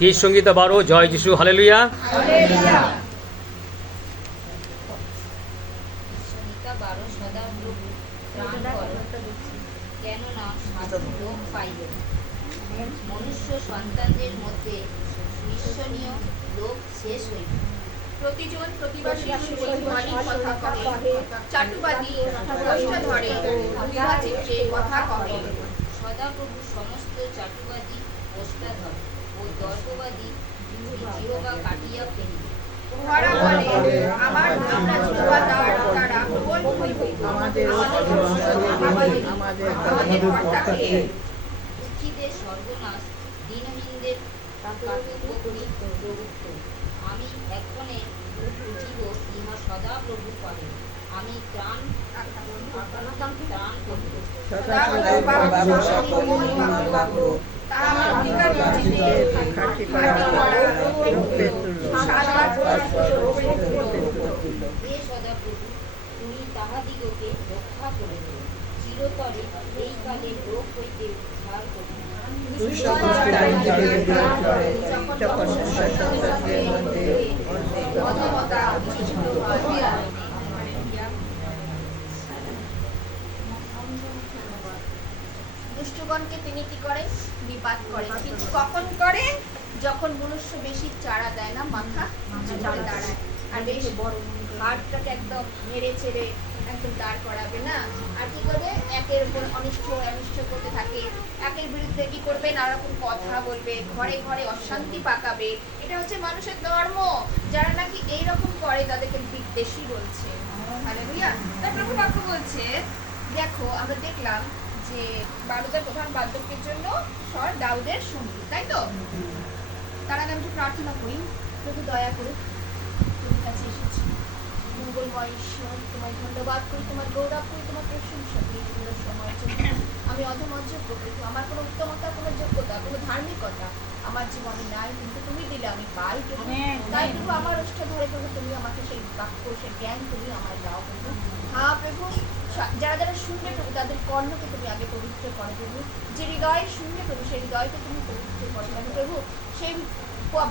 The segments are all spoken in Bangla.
গীত সঙ্গীত 12 জয় যিশু হালেলুয়া। সংহিতা 12 সদাপ্রভু ত্রাণ করো, কেননা সাধু লোক পাইবে। মনুষ্য সন্তানদের মধ্যে ঈর্ষণীয় লোক শেষ হইবে। প্রতিজন প্রতিবাসী সহিত কথা কহে, চাটুবাদী গোষ্ঠ ধরে বিভাচিত্রে কথা কহে। সদাপ্রভু সমস্ত চাটুবাদী ওষ্ঠাধর ও দর্পবাদী জিহ্বা কাটিয়া ফেলিবে। উহারা বলে, আমার আমরা জিহ্বা দ্বারা প্রবল হইব, আমাদের কর্তাকে। দুঃখীদের সর্বনাশ, দীনহীনদের কাতরপত্রী প্রভুত্ব। আমি এক্ষণে বুঝিব ইহা সদাপ্রভু করে। আমি ত্রাণ করিব। হে সদাপ্রভু, তুমি তাহাদিগকে রক্ষা করিবে, চিরতরে এই কালের রোগ হইতে উদ্ধার করিবে। দুষ্টগণকে তিনি কি করে? বিপাত করে। কিন্তু কখন করে? যখন মনুষ্য বেশি চারা দেয় না, মাথা উঁচু করে দাঁড়ায়, আর বেশ বড় হাড়টাকে একদম নেড়ে চেড়ে একদম দাঁড় করাবে না, আর কি করবে? একের উপর অনিষ্ট করতে থাকে, একের বিরুদ্ধে কি করবে? নানা রকম কথা বলবে, ঘরে ঘরে অশান্তি পাকাবে। এটা হচ্ছে মানুষের ধর্ম। যারা নাকি এইরকম করে তাদেরকে বিদ্বেষী বলছে। হালেলুয়া। তাই প্রভু বাক্য বলছে, দেখো আমরা দেখলাম যে বারোটার প্রধান বার্ধক্যের জন্য স্বর দাউদের সঙ্গীত, তাই তো? তার আগে আমি একটু প্রার্থনা করি। প্রভু দয়া করে তোমার কাছে এসেছি, মঙ্গলময় ঈশ্বর, তোমায় ধন্যবাদ করি, তোমার গৌরব করি, তোমার প্রশংসা করি সুন্দর সময়ের জন্য। আমি অধমযোগ্য প্রভু, আমার কোনো উত্তমতা, কোনো যোগ্যতা, কোনো ধার্মিকতা আমার জীবনে নাই, কিন্তু তুমি দিলে আমি পাই প্রভু। তাই প্রভু আমার ওষ্ঠা ধরে প্রভু তুমি আমাকে সেই বাক্য, সেই জ্ঞান তুমি আমার দাও প্রভু। হ্যাঁ প্রভু, যারা যারা শুনবে প্রভু তাদের কর্ণকে তুমি আগে পবিত্র করো প্রভু। যে হৃদয়ে শুনবে প্রভু সেই হৃদয়কে তুমি পবিত্র করো প্রভু। সেই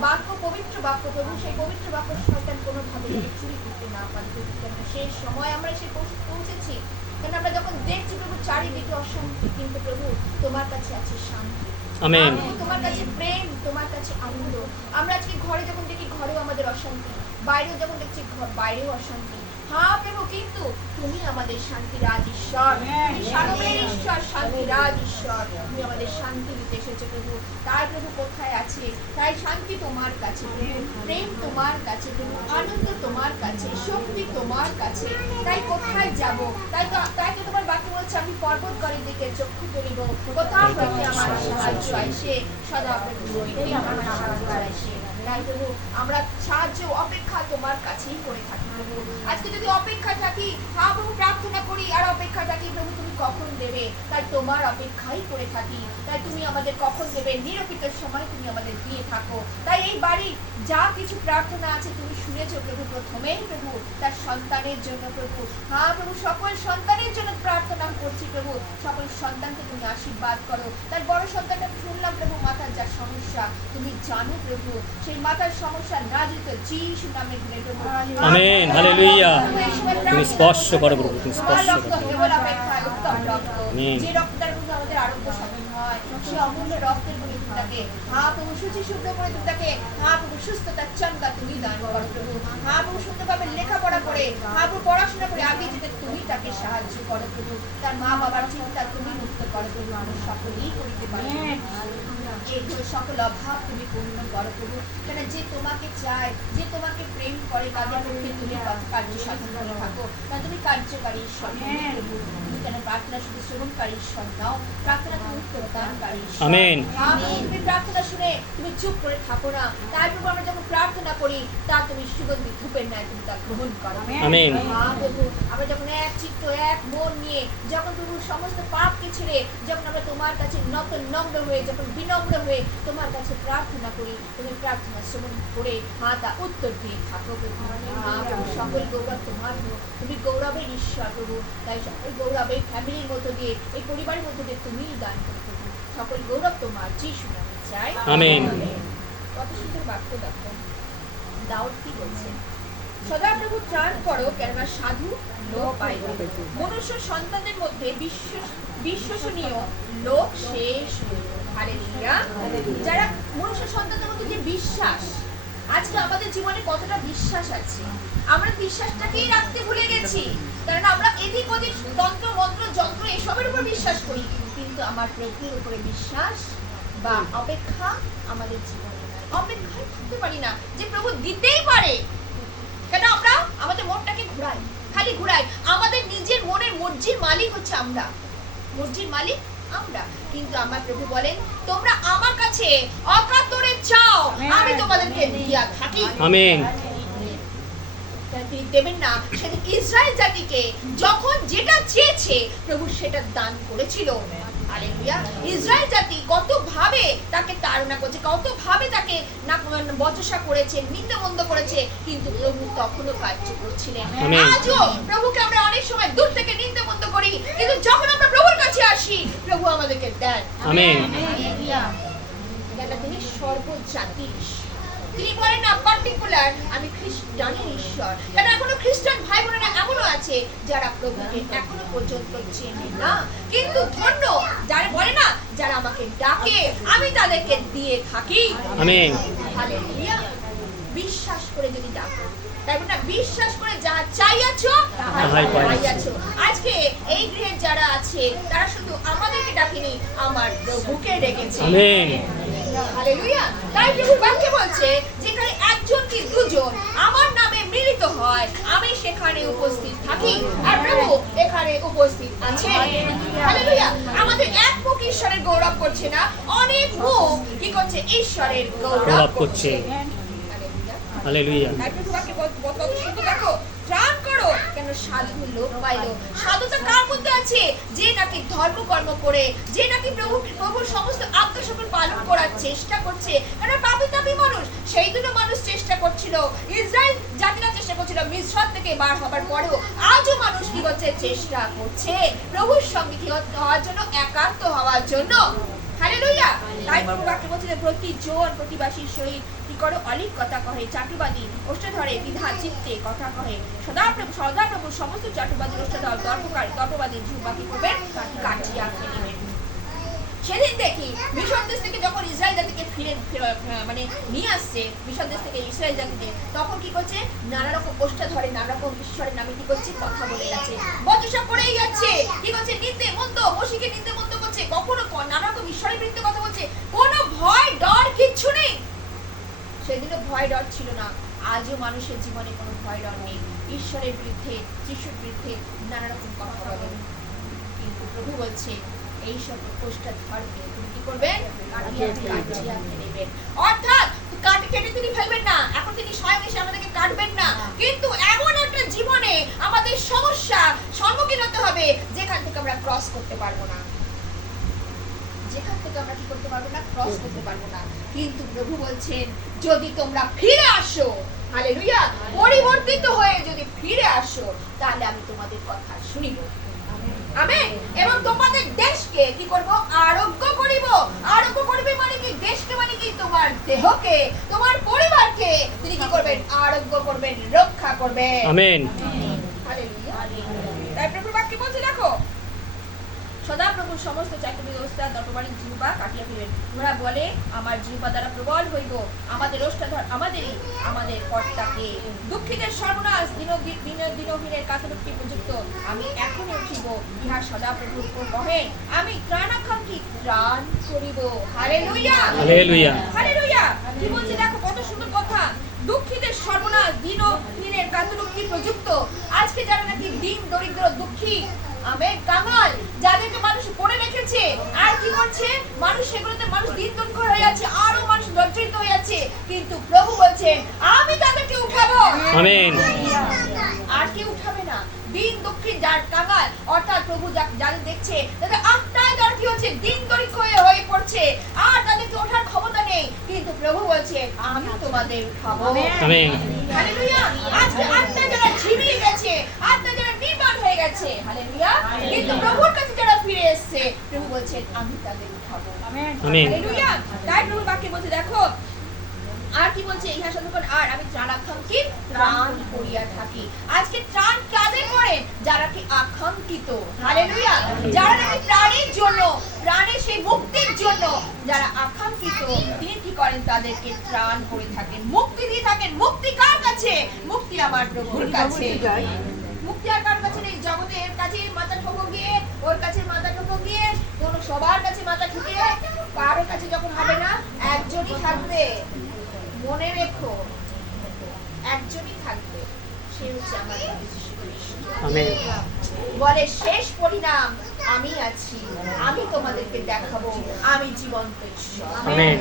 বাক্য পবিত্র বাক্য প্রভু, সেই পবিত্র বাক্য শয়তান কোনোভাবে চুরি করতে না পারে প্রভু। কেন সেই সময় আমরা এসে পৌঁছেছি, কেন আমরা যখন দেখছি প্রভু চারিদিকে অশান্তি, কিন্তু প্রভু তোমার কাছে আছে শান্তি, আমেন। তোমার কাছে প্রেম, তোমার কাছে আনন্দ। আমরা আজকে ঘরে যখন দেখি ঘরেও আমাদের অশান্তি, বাইরেও যখন দেখছি বাইরেও অশান্তি। হ্যাঁ প্রভু, কিন্তু তুমি আমাদের শান্তি রাজ ঈশ্বর, তুমি শান্তির ঈশ্বর, শান্তি রাজ ঈশ্বর, তুমি আমাদের শান্তি দিতে এসেছো প্রভু। তাই প্রভু কোথায় আছে? তাই শান্তি তোমার কাছে প্রভু, প্রেম তোমার কাছে প্রভু, আনন্দ তোমার কাছে, শক্তি তোমার কাছে। তাই কোথায় যাব? তাই তো তোমার বাক্য বলছে, আমি পর্বতগড়ের দিকে চক্ষু তুলিব, কোথাও হইতে আমার সাহায্য আসে। সদা প্রভু হইতেই আমার সাহায্য আসে। তাই প্রভু আমরা সাহায্য অপেক্ষা তোমার কাছেই করে থাকি প্রভু। আজকে যদি অপেক্ষা থাকি, হ্যাঁ প্রভু প্রার্থনা করি আর অপেক্ষা থাকি প্রভু তুমি কখন দেবে, তাই তোমার অপেক্ষাই করে থাকি। তাই তুমি আমাদের কখন দেবে, নিরূপিত সময় তুমি আমাদের দিয়ে থাকো। তাই এই বাড়ি যা কিছু প্রার্থনা আছে তুমি শুনেছো প্রভু, প্রথমেই প্রভু তার সন্তানের জন্য প্রভু। হ্যাঁ প্রভু, সকল সন্তানের জন্য প্রার্থনা করছি প্রভু, সকল সন্তানকে তুমি আশীর্বাদ করো। তার বড় সন্তানটা শুনলাম প্রভু মাতার যা সমস্যা তুমি জানো প্রভু, সেই মাতার সমস্যা নাজিত যিশু নামে ধরে প্রভু। Amen, hallelujah. তুমি স্পর্শ করো প্রভু, তুমি স্পর্শ করো। কেবল অপেক্ষায় উত্তম রক্ত, আমেন। যে রক্তটার প্রভু আমাদের আরোগ্য সাধন হয়, সে অমূল্য রক্তের প্রভু তুমি তাকে, হ্যাঁ প্রভু শুচি শুদ্ধ করে তুমি তাকে, হ্যাঁ প্রভু সুস্থতার চাঙ্গা তুমি দান করো প্রভু। হ্যাঁ প্রভু সুন্দরভাবে লেখাপড়া করে, হ্যাঁ প্রভু পড়াশোনা করে আগে যেতে তুমি তাকে সাহায্য করো প্রভু। তার মা বাবার চিন্তা তুমি মুক্ত করো প্রভু, আমরা সকলেই করিতে পারি। এই সকল অভাব তুমি পূর্ণ করো প্রভু। কেন যে তোমাকে চায়, যে তোমাকে প্রেম করে, তাদের পক্ষে তুমি কার্য সাধন করে থাকো। না তুমি কার্যকারী ঈশ্বর প্রভু, তুমি কেন প্রার্থনা শুধু শ্রবণকারী ঈশ্বর নাও, প্রার্থনা তুমি উত্তরদানকারী ঈশ্বর। আমেন। তুমি প্রার্থনা শুনে তুমি চুপ করে থাকো না। তাই প্রভু আমরা যখন প্রার্থনা করি তা তুমি সুগন্ধি ধূপের ন্যায় তুমি তা গ্রহণ করো। আমেন। প্রভু আমরা যখন এক চিত্ত এক মন নিয়ে যখন প্রভু সমস্ত পাপকে ছেড়ে যখন আমরা তোমার কাছে নম্র হয়ে, যখন বিনম্র হয়ে তোমার কাছে প্রার্থনা করি, তুমি প্রার্থনা শ্রবণ করে তা উত্তর দিয়ে থাকো প্রভু। সকল গৌরব তোমার প্রভু, তুমি গৌরবের ঈশ্বর প্রভু। তাই সকল গৌরব এই ফ্যামিলির মধ্য দিয়ে, এই পরিবারের মধ্য দিয়ে তুমিই দান করো প্রভু। সকল গৌরব তোমার যিশু নামে চাই। আমেন। বাক্য দেখো, দাউদ কি বলছে? সদাপ্রভু ত্রাণ করো, কেননা সাধু লোক পাইব। মনুষ্য সন্তানদের মধ্যে বিশ্বসনীয় লোক শেষ হইল। হালেলুয়া। যারা মনুষ্য সন্তানদের মধ্যে যে বিশ্বাস, আজকে আমাদের জীবনে কতটা বিশ্বাস আছে, আমরা বিশ্বাসটাকেই রাখতে ভুলে গেছি। কারণ আমরা এদিক ওদিক তন্ত্র মন্ত্র যন্ত্র এসবের উপর বিশ্বাস করি, কিন্তু আমার প্রভুর উপরে বিশ্বাস বা অপেক্ষা আমাদের জীবনে নাই। অপেক্ষায় থাকতে পারি না যে প্রভু দিতেই পারে। কেন আমরা আমাদের মনটাকে ঘুরাই, খালি ঘুরাই। আমাদের নিজের মনের মর্জির মালিক হচ্ছে আমরা, মর্জির মালিক আমরা। কিন্তু আমার প্রভু বলেন, তোমরা আমার কাছে অকাতরে চাও, আমি তোমাদেরকে দিয়া থাকি। আমেন। তিনি দেবেন না? সেদিন ইসরায়েল জাতিকে যখন যেটা চেয়েছে প্রভু সেটা দান করেছিল। হালেলুয়া। ইসরায়েল জাতি কত ভাবে তাকে তাড়না করেছে, কত ভাবে তাকে বচসা করেছে, নিন্দমন্দ করেছে, কিন্তু প্রভু তখনও কার্য করছিলেন। আজও প্রভুকে আমরা অনেক সময় দূর থেকে নিন্দমন্দ করি, কিন্তু যখন আমরা প্রভুর কাছে আসি প্রভু আমাদেরকে দেন। আমেন। হালেলুয়া। কেন তিনি সর্বজাতির ঈশ্বর। তিনি বলেন না পার্টিকুলার আমি খ্রিস্টানের ঈশ্বর। কেন এখনো খ্রিস্টান ভাই বোনেরা এমনও আছে যারা প্রভুকে এখনো পর্যন্ত চেনে না, কিন্তু ধন্য যারা বলে না, যারা আমাকে ডাকে আমি তাদেরকে দিয়ে থাকি। আমেন। হালেলুয়া। বিশ্বাস করে যদি ডাকো, তাই না, বিশ্বাস করে যা চাইয়াছো তাহাই পাইয়াছো। আজকে এই গৃহে যারা আছে তারা শুধু আমাদেরকে ডাকেনি, আমার প্রভুকে ডেকেছে। আমেন। হালেলুয়া। তাই প্রভু বাক্য বলছে, যেখানে একজন কি দুজন আমার নামে মিলিত হয় আমি সেখানে উপস্থিত থাকি। আর প্রভু এখানে উপস্থিত আছেন। হালেলুয়া। আমাদের এক মুখ ঈশ্বরের গৌরব করছে না, অনেক মুখ কি করছে? ঈশ্বরের গৌরব করছে। হালেলুয়া। তাই প্রভু বাক্যে কত সুন্দর দেখো, ত্রাণ করো, কেন সাধু লোক পাইল। সাধুতা কার মধ্যে আছে? যে নাকি ধর্মকর্ম করে, যে নাকি প্রভুর সমস্ত আজ্ঞা সকল পালন করার চেষ্টা করছে। কারণ পাপী তাপী মানুষ, সেই দিনও মানুষ চেষ্টা করছিল, ইসরায়েল জাতিরা চেষ্টা করছিল মিসর থেকে বার হবার পরেও। আজও মানুষ কি করছে? চেষ্টা করছে প্রভুর সঙ্গে কি হওয়ার জন্য, একান্ত হওয়ার জন্য। হালেলুয়া। তাই প্রভু বাক্যে বলছে যে প্রতিজন প্রতিবাসীর সহিত কি করো? অলিক কথা কহে, চাটুবাদী ওষ্ঠাধরে দ্বিধা চিত্তে কথা কহে। সদাপ্রভু সমস্ত চাটুবাদী ওষ্ঠাধর দর্পবাদী জিহ্বা কি করবেন? কাটিয়া ফেলিবেন। সেদিন দেখি মিশর দেশ থেকে যখন ইসরায়েল জাতিকে মানে নিয়ে আসছে মিশর দেশ থেকে ইসরায়েল জাতিকে, তখন কি করছে? নানা রকম কোষ্টা ধরে, নানা রকম ঈশ্বরের নামে কি করছে? কথা বলে যাচ্ছে, বচসা করেই যাচ্ছে, কি করছে? নিন্দে মন্দ, মসিকে নিন্দে মন্দ করছে, কখনো নানা রকম ঈশ্বরের বিরুদ্ধে কথা বলছে। কোনো ভয় ডর কিচ্ছু নেই। সেদিনও ভয় ডর ছিল না, আজও মানুষের জীবনে কোনো ভয় ডর নেই। ঈশ্বরের বিরুদ্ধে, যিশুর বিরুদ্ধে নানা রকম কথা বলেন, কিন্তু প্রভু বলছে এইসব কোষ্টা ধরকে তুমি কি করবেন? কাটিয়া ফেলবেন। অর্থাৎ কেটে তিনি ফেলবেন না, এখন তিনি স্বয়ং এসে আমাদেরকে কাটবেন না, কিন্তু এমন একটা জীবনে আমাদের সমস্যা সম্মুখীন হতে হবে যেখান থেকে আমরা ক্রস করতে পারবো না, যেখান থেকে আমরা কি করতে পারবো না? ক্রস করতে পারবো না। কিন্তু প্রভু বলছেন যদি তোমরা ফিরে আসো, হালেলুয়া, পরিবর্তিত হয়ে যদি ফিরে আসো, তাহলে আমি তোমাদের কথা শুনিব। আমেন। এবং তোমাদের দেশকে কি করব? আরোগ্য করিব। আরোগ্য করিবে মানে কি? দেশকে মানে কি? তোমার দেহকে, তোমার পরিবারকে তিনি কি করবেন? আরোগ্য করবেন, রক্ষা করবেন। আমেন। হালেলুয়া। তাই প্রভু বাক্যে বলছে দেখো, সদাপ্রভু সমস্ত চাকরি ব্যবস্থা দর্পবাণী জিহ্বা কাটিয়া ফেলবেন। ওরা বলে আমার জিহ্বা দ্বারা প্রবল হইব, আমাদের ওষ্ঠাধর আমাদেরই, আমাদের কর্তাকে। দুঃখীদের সর্বনাশ, দিনহীনের কাতরোক্তি প্রযুক্ত আমি এখনই উঠিব, ইহা সদাপ্রভু কহেন, আমি ত্রাণাকাঙ্ক্ষী ত্রাণ করিব। হালেলুয়া। হালেলুয়া। হালেলুয়া। কি বলছে দেখো, কত সুন্দর কথা। দুঃখীদের সর্বনাশ, দিনহীনের কাতরোক্তি প্রযুক্ত। আজকে যারা নাকি দিন দরিদ্র দুঃখী, আমেন, কাঙাল, যাদেরকে মানুষ করে রেখেছে, আর কি করছে? মানুষ সেগুলোতে মানুষ দিন দুঃখ হয়ে যাচ্ছে, আরো মানুষ লজ্জিত হয়ে যাচ্ছে, কিন্তু প্রভু বলছেন আমি তাদেরকে উঠাবো। আমেন। আর কি উঠাবে না? দিন দুঃখী যার কাঙাল, অর্থাৎ প্রভু যাদের দেখছে তাদের আত্মায় যারা কি হচ্ছে? দিন দরিদ্র হয়ে পড়ছে, আর তাদেরকে ওঠার ক্ষমতা নেই, কিন্তু প্রভু বলছেন আমি তোমাদের উঠাবো। আমেন। হালেলুয়া। আজকে আত্মা যারা ঝিমিয়ে গেছে, আত্মা যারা নির্বাণ হয়ে গেছে, হালেলুয়া, কিন্তু প্রভুর কাছে যারা ফিরে এসেছে, প্রভু বলছেন আমি তাদের উঠাবো। আমেন। হালেলুয়া। তাই প্রভু বাক্যে বলছে দেখো, আর আর কি বলছে ইহা সাধুগণ, আর আমি ত্রাণাকাঙ্ক্ষী ত্রাণ করিয়া থাকি। আজকে ত্রাণ কাদের করে? যারা কি আকাঙ্ক্ষিত, হালেলুয়া, যারা নাকি প্রাণের জন্য, প্রাণের সেই মুক্তির জন্য যারা আকাঙ্ক্ষিত, তিনি কি করেন? তাদেরকে ত্রাণ করে থাকেন, মুক্তি দিয়ে থাকেন। মুক্তি কার কাছে? মুক্তি আমার প্রভুর কাছে। মুক্তি আর কার কাছে নেই? জগতের কাছে মাথা ঠুকে গিয়ে, ওর কাছে মাথা ঠুকে গিয়ে, কোন সবার কাছে মাথা ঠুকিয়ে কারোর কাছে যখন হবে না, একজনই থাকবে, মনে রেখো, একজনই থাকবে, সে হচ্ছে আমার প্রভু যীশু খ্রিস্ট। আমেন। বলে শেষ পরিণাম আমি আছি, আমি তোমাদেরকে দেখাবো আমি জীবন্ত ঈশ্বর। আমেন।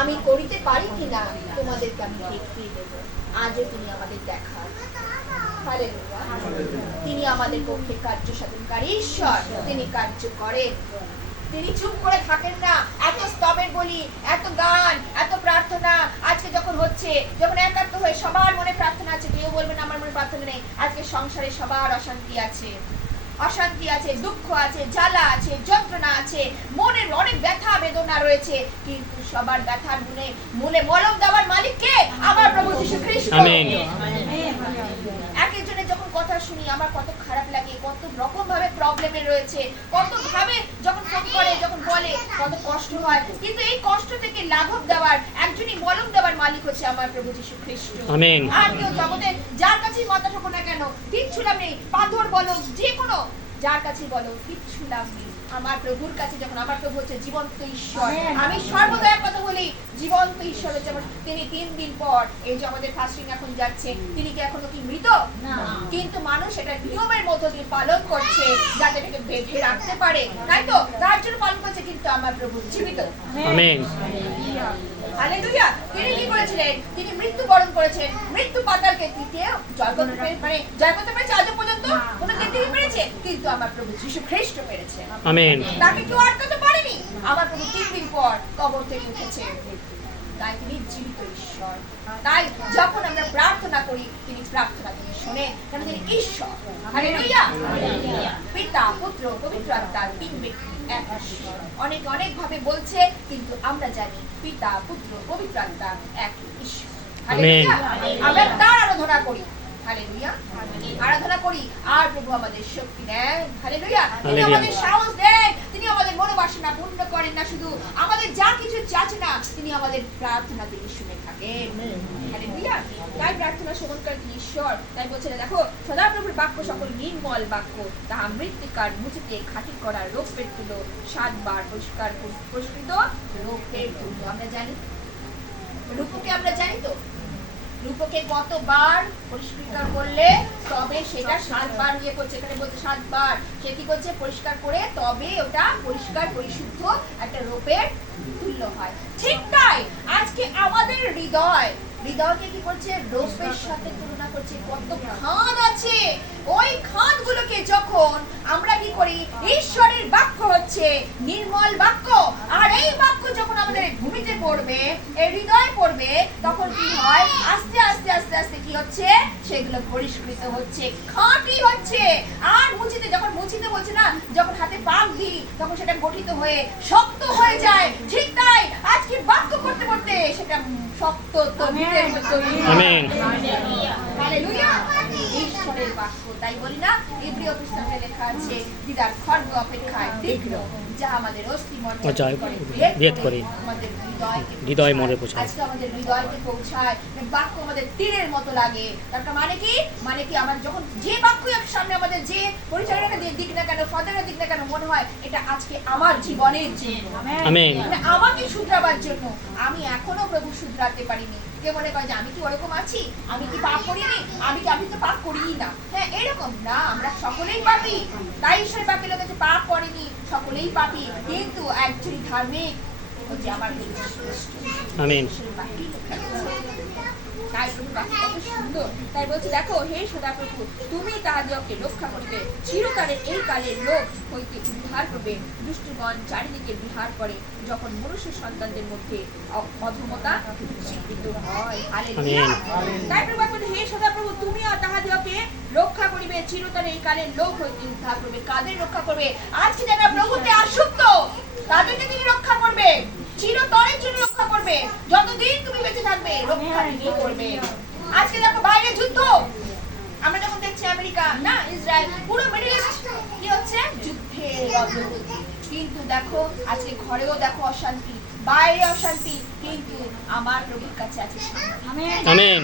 আমি করিতে পারি কিনা তোমাদেরকে আমি দেখিয়ে দেবো। আজও তিনি আমাদের দেখান। হালেলুয়া। তিনি আমাদের পক্ষে কার্য সাধনকারী ঈশ্বর, তিনি কার্য করেন, তিনি চুপ করে থাকেন না। এত স্তবের বলি, এত গান, এত প্রার্থনা আজকে যখন হচ্ছে, যখন একাত্ম হয়ে সবার মনে প্রার্থনা আছে, কেউ বলবেন আমার মনে প্রার্থনা নেই। আজকে সংসারে সবার অশান্তি আছে, অশান্তি আছে, দুঃখ আছে, জ্বালা আছে, যন্ত্রণা আছে, মনের অনেক ব্যথা বেদনা রয়েছে, কিন্তু সবার ব্যথার মূলে মলম দেওয়ার মালিক কে? আমার প্রভু যীশু খ্রিস্ট। আমেন। এক একজনের যখন কথা শুনি আমার কত খারাপ লাগে, কত রকম ভাবে প্রবলেমে রয়েছে, কত ভাবে যখন ফোন করে, যখন বলে, কত কষ্ট হয়, কিন্তু এই কষ্ট থেকে লাঘব দেওয়ার, একজনই মলম দেওয়ার মালিক হচ্ছে আমার প্রভু যীশু খ্রিস্ট। আমেন। আর কেউ জগতে যার কাছেই মাথা ঠোকো না কেন, কিচ্ছু লাভ নেই, পাথর বলো, যে কোনো যার কাছে বলো, কিচ্ছু লাভ নেই। আমার প্রভুর কাছে যখন, আমার প্রভু হচ্ছে জীবন্ত ঈশ্বর। আমি সর্বদা এক কথা বলি, জীবন্ত ঈশ্বর হচ্ছে আমার। তিনি 3 দিন পর, এই যে আমাদের ফাস্টিং এখন যাচ্ছে, তিনি কি এখনো কি মৃত? কিন্তু মানুষ এটা নিয়মের মধ্য দিয়ে পালন করছে, যাতে এটাকে বেঁধে রাখতে পারে, তাই তো? তার জন্য পালন করছে, কিন্তু আমার প্রভু জীবিত। আমেন। হালেলুয়া। তিনি কি করেছিলেন? তিনি মৃত্যুবরণ করেছেন, মৃত্যু পাতালকে তৃতীয় জয় করতে পেরেছে আজ পর্যন্ত কোনো পৃথিবী পেরেছে, কিন্তু আমার প্রভু যীশু খ্রিস্ট পেরেছে। আমেন। তাকে কেউ আটকাতে পারেনি। আমার প্রভু 3 দিন পর কবর থেকে উঠেছে, তাই তিনি জীবিত ঈশ্বর। তাই যখন আমরা প্রার্থনা করি, তিনি প্রার্থনা তিনি শোনেন, কারণ তিনি ঈশ্বর। হালেলুয়া। পিতা, পুত্র, পবিত্র আত্মা 3 ব্যক্তি এক ঈশ্বর। অনেকে অনেক ভাবে বলছে, কিন্তু আমরা জানি পিতা, পুত্র, পবিত্র আত্মা এক ঈশ্বর। হালেলুয়া। আমরা তার আরাধনা করি। হালেলুয়া। আরাধনা করি, আর প্রভু আমাদের শক্তি দেন। হালেলুয়া। তিনি আমাদের সাহস দেন, তিনি আমাদের মনোবাসনা পূর্ণ করেন না, শুধু আমাদের যা কিছু চাচ্ছে না, তিনি আমাদের প্রার্থনা তিনি শুনে থাকেন। হালেলুয়া। তাই প্রার্থনা শ্রবণ করেন তিনি ঈশ্বর। তাই বলছে না, দেখো সদাপ্রভুর বাক্য সকল নির্মল বাক্য, তাহা মৃত্তিকার মুচিতে খাঁটি করা রৌপ্যের তুলো, 7 বার পরিষ্কার পুরস্কৃত রৌপ্যের তুলো। আমরা জানি রূপকে, আমরা জানি তো রূপকে কতবার পরিষ্কার করলে তবে সেটা 7 বার ইয়ে করছে, এখানে বলছে 7 বার সে কি করছে? পরিষ্কার করে তবে ওটা পরিষ্কার পরিশুদ্ধ একটা রূপের তুল্য হয়। ঠিক তাই আজকে আমাদের হৃদয়কে কি করছে? রূপের সাথে তুলনা করছে। কত খাদ আছে, ওই খাদগুলোকে যখন আমরা কি করি? ঈশ্বরের বাক্য হচ্ছে নির্মল বাক্য, আর এই বাক্য যখন আমাদের ভূমিতে পড়বে, এই হৃদয়ে পড়বে, তখন কি হয়? আস্তে আস্তে আস্তে আস্তে কি হচ্ছে? সেগুলো পরিষ্কৃত হচ্ছে, খাঁটি হচ্ছে। আর মুছিতে, যখন মুছিতে বলছে না, যখন হাতে পাক দিই, তখন সেটা গঠিত হয়ে শক্ত হয়ে যায়। ঠিক তাই আজকে বাক্য করতে করতে সেটা শক্ত তরমুজের মতো। আমেন। হালেলুয়া। ঈশ্বরের বাক্য, তাই বলি না, ইব্রিয় পুস্তকে লেখা আছে, দিদার খড়গ অপেক্ষায় তীক্ষ্ণ, যা আমাদের অস্থি মজ্জা ভেদ করে আমাদের হৃদয় মনে পৌঁছায়। আজকে আমাদের হৃদয়কে পৌঁছায়, বাক্য আমাদের তীরের মতো লাগে। তার মানে কি? মানে কি, আমার যখন যে বাক্য সামনে আমাদের, যে পরিচালনা দিক না কেন, ফাদাররা দিক না কেন, মনে হয় এটা আজকে আমার জীবনের জন্য, আমেন, আমাকে শুধরাবার জন্য। আমি এখনো প্রভু শুধরাতে পারিনি। কে মনে করে যে আমি কি ওরকম আছি, আমি কি পাপ করিনি, আমি তো পাপ করিই না। হ্যাঁ, এরকম না, আমরা সকলেই পাপী। তাই ঈশ্বরের বাক্যে লেখা আছে পাপ করেনি, সকলেই পাপী, কিন্তু একজনই ধার্মিক, হচ্ছে আমার আমেন। তাই প্রভু বাক্য কত সুন্দর। তাই বলছে, দেখো হে সদাপ্রভু, তুমি তাহাদিগকে রক্ষা করিবে, চিরকালের এই কালের লোক হইতে উদ্ধার করবে। দুষ্টগণ চারিদিকে বিহার করে, যখন মনুষ্য সন্তানদের মধ্যে অধমতা স্বীকৃত হয়। হালেলুয়া। তাই প্রভু বলে, হে সদাপ্রভু, তুমি তাহাদিগকে রক্ষা করিবে, চিরকালের এই কালের লোক হইতে উদ্ধার করবে। কাদের রক্ষা করবে? আজকে যারা প্রভুতে আসক্ত, তাদেরকে তিনি রক্ষা করবে, চিরতরের জন্য রক্ষা করবে। যতদিন তুমি বেঁচে থাকবে, রক্ষা তিনি করবেন। আজকে দেখো বাইরে যুদ্ধ, আমরা যখন দেখছি আমেরিকা না ইসরায়েল, পুরো মিডল ইস্ট কি হচ্ছে, যুদ্ধে রত। কিন্তু দেখো আজকে ঘরেও দেখো অশান্তি, বাইরে অশান্তি, কিন্তু আমার প্রভুর কাছে আছে শান্তি। আমেন।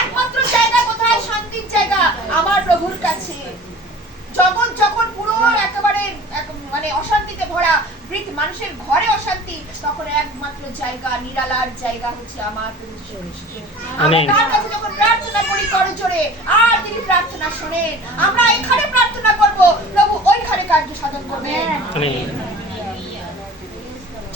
একমাত্র জায়গা কোথায়? শান্তির জায়গা আমার প্রভুর কাছে। জগৎ যখন পুরো একেবারে মানে অশান্তিতে ভরা, মানুষের ঘরে অশান্তি, তখন একমাত্র জায়গা, নিরালার জায়গা হচ্ছে আমার প্রভু যীশু খ্রিস্ট। আমরা তার কাছে যখন প্রার্থনা করি করজোড়ে, আর তিনি প্রার্থনা শোনেন। আমরা এখানে প্রার্থনা করব, প্রভু ওইখানে কার্য সাধন করবেন। আমেন।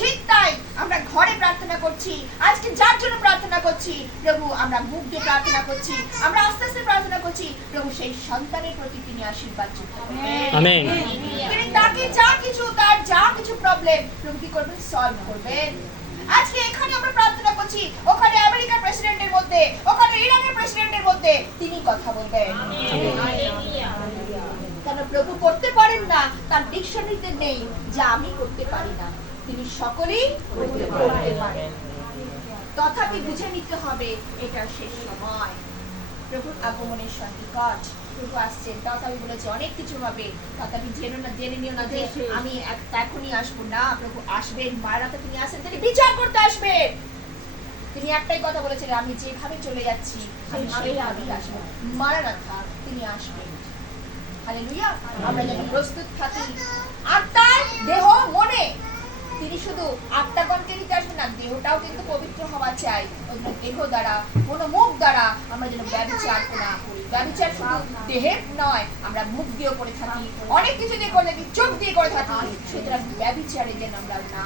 ঠিক তাই আমরা ঘরে প্রার্থনা করছি, আজকে যার জন্য প্রার্থনা করছি প্রভু, আমরা মুখ দিয়ে প্রার্থনা করছি, আমরা আস্তে আস্তে প্রার্থনা করছি, প্রভু সেই সন্তানের প্রতি তিনি আশীর্বাদ করবেন। আমেন। তিনি তাকে যা কিছু, তার যা কিছু প্রবলেম প্রভু কি করবেন, সলভ করবেন। আজকে এখানে আমরা প্রার্থনা করছি, ওখানে আমেরিকার প্রেসিডেন্টের মধ্যে, ওখানে ইরানের প্রেসিডেন্টের মধ্যে তিনি কথা বলবেন। কেন প্রভু করতে পারেন না, তার ডিকশনারিতে নেই যে আমি করতে পারি না, তিনি সকলেই করতে পারেন। তথাপি বুঝে নিতে হবে এটা শেষ সময়, প্রভুর আগমনের সন্নিকট, প্রভু আসছেন। তথাপি বলেছে অনেক কিছু হবে, তথাপি জেনে নিও না যে আমি এখনই আসবো না, প্রভু আসবেন, মারাতে তিনি আসেন, তিনি বিচার করতে আসবেন। তিনি একটাই কথা বলেছেন, আমি যেভাবে চলে যাচ্ছি আমি সেইভাবেই আসবো, মারানাথা তিনি আসবেন। হালেলুয়া। আমরা যেন প্রস্তুত থাকি, আত্মার, দেহ, মনে। তিনি শুধু আত্মাগণকে দিতে আসবেন না, দেহটাও কিন্তু পবিত্র হওয়া চাই। দেহ দ্বারা, কোন মুখ দ্বারা আমরা যেন ব্যভিচার না করি। ব্যভিচার শুধু দেহে নয়, আমরা মুখ দিয়েও করে থাকি, অনেক কিছু দিয়ে করে থাকি, চোখ দিয়ে করে থাকি। সুতরাং ব্যভিচারে যেন আমরা না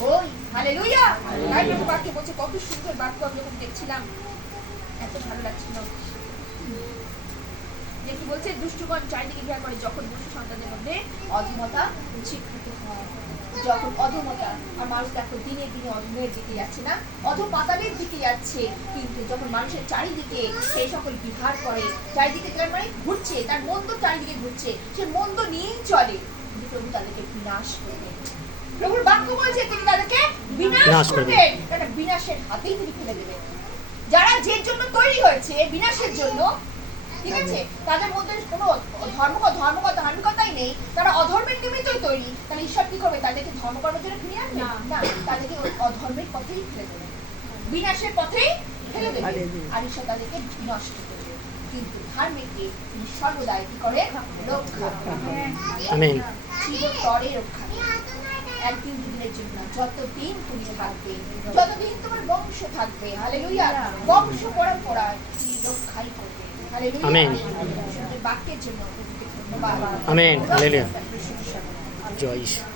হই। হালেলুয়া। তাই প্রভু বাক্যে বলছে, কত সুন্দর বাক্য আমি যখন দেখছিলাম এত ভালো লাগছিল। যে কি বলছে, দুষ্টগণ চারিদিকে ঘেরা করে, যখন দুষ্ট সন্তানদের মধ্যে অধমতা স্বীকৃত হয়। যখন অধমতা, আর মানুষ দেখো দিনে দিনে অধমের দিকে যাচ্ছে না, অধপাতালের দিকে যাচ্ছে। কিন্তু যখন মানুষের চারিদিকে সেই সকল বিহার করে, চারিদিকে তার মানে ঘুরছে, তার মন্দ চারিদিকে ঘুরছে, সে মন্দ নিয়েই চলে, কিন্তু প্রভু তাদেরকে বিনাশ করবেন। প্রভুর বাক্য বলছে তিনি তাদেরকে বিনাশ করবেন, কারণ বিনাশের হাতেই তিনি ফেলে দেবেন। যারা যে জন্য তৈরি হয়েছে বিনাশের জন্য, ঠিক আছে, তাদের মধ্যে কোনো ধার্মিকতাই নেই, তারা অধর্মের নিমিত্তই তৈরি, তাহলে ঈশ্বর কি করবে? তাদেরকে ধর্মকর্মের জন্য ফিরিয়ে আনবে না, তাদেরকে অধর্মের পথেই ফেলে দেবে, বিনাশের পথেই ফেলে দেবে, আর ঈশ্বর তাদেরকে নষ্ট করবে। কিন্তু ধার্মিককে তিনি সর্বদাই কি করে? রক্ষা করেন। আমেন। চিরতরে রক্ষা করেন, একদিন দুদিনের জন্য, যতদিন তুমি থাকবে, যতদিন তোমার বংশ থাকবে। হালেলুয়া। বংশ পরম্পরায় তিনি রক্ষাই করবে। আমেন। বাক্যের জন্য ধন্যবাদ। আমেন। হালেলুয়া। জয় ঈশ্বর।